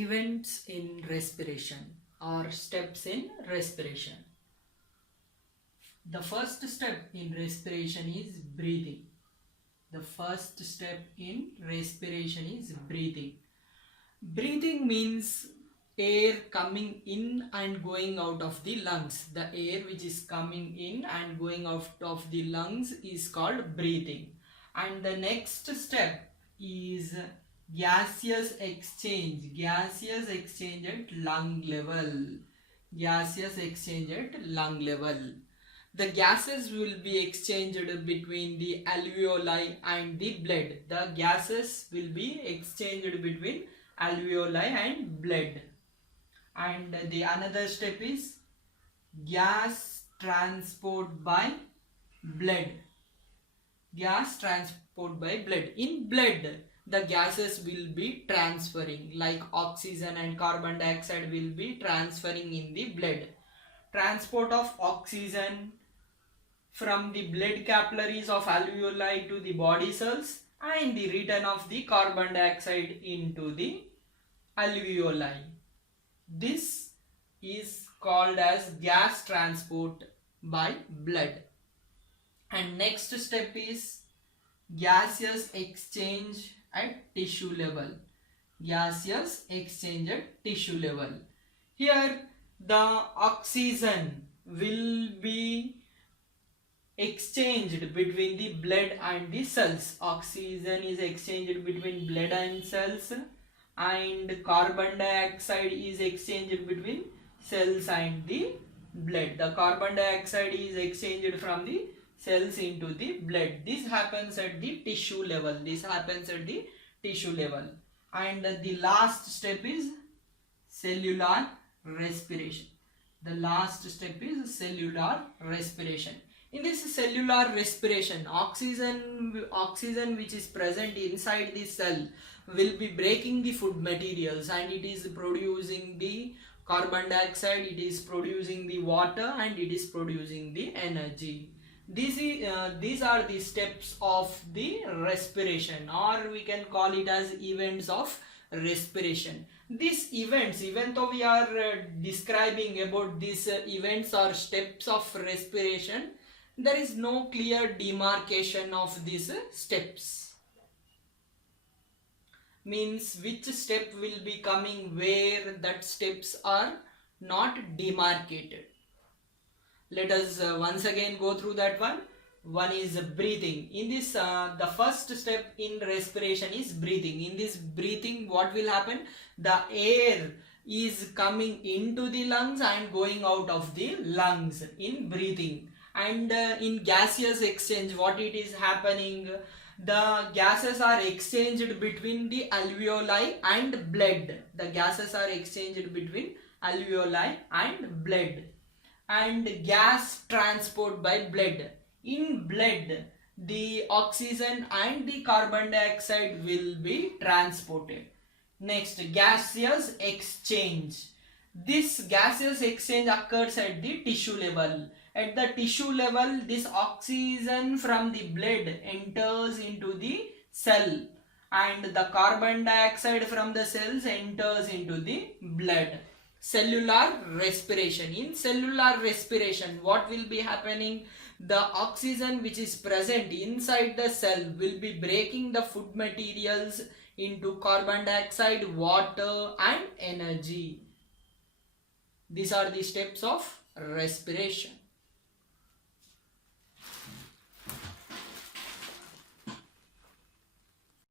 Events in respiration or steps in respiration. The first step in respiration is breathing. The first step in respiration is breathing. Breathing means air coming in and going out of the lungs. The air which is coming in and going out of the lungs is called breathing. And the next step is gaseous exchange. Gaseous exchange at lung level. Gaseous exchange at lung level. The gases will be exchanged between the alveoli and the blood. The gases will be exchanged between alveoli and blood. And the another step is gas transport by blood. Gas transport by blood. In blood, the gases will be transferring, like oxygen and carbon dioxide will be transferring in the blood. Transport of oxygen from the blood capillaries of alveoli to the body cells, and the return of the carbon dioxide into the alveoli. This is called as gas transport by blood. And next step is gaseous exchange at tissue level. Gaseous exchange at tissue level. Here the oxygen will be exchanged between the blood and the cells. Oxygen is exchanged between blood and cells, and carbon dioxide is exchanged between cells and the blood. The carbon dioxide is exchanged from the cells into the blood. This happens at the tissue level. This happens at the tissue level. And the last step is cellular respiration. The last step is cellular respiration. In this cellular respiration, oxygen which is present inside the cell will be breaking the food materials, and it is producing the carbon dioxide, it is producing the water, and it is producing the energy. These are the steps of the respiration, or we can call it as events of respiration. These events, even though we are describing about these events or steps of respiration, there is no clear demarcation of these steps. Means which step will be coming where, that steps are not demarcated. Let us once again go through that one. One is breathing. In this, the first step in respiration is breathing. In this breathing, what will happen? The air is coming into the lungs and going out of the lungs in breathing. And in gaseous exchange, what it is happening? The gases are exchanged between the alveoli and blood. The gases are exchanged between alveoli and blood. And gas transport by blood. In blood, the oxygen and the carbon dioxide will be transported. Next, gaseous exchange. This gaseous exchange occurs at the tissue level. At the tissue level, this oxygen from the blood enters into the cell, and the carbon dioxide from the cells enters into the blood. Cellular respiration. In cellular respiration, what will be happening? The oxygen which is present inside the cell will be breaking the food materials into carbon dioxide, water, and energy. These are the steps of respiration.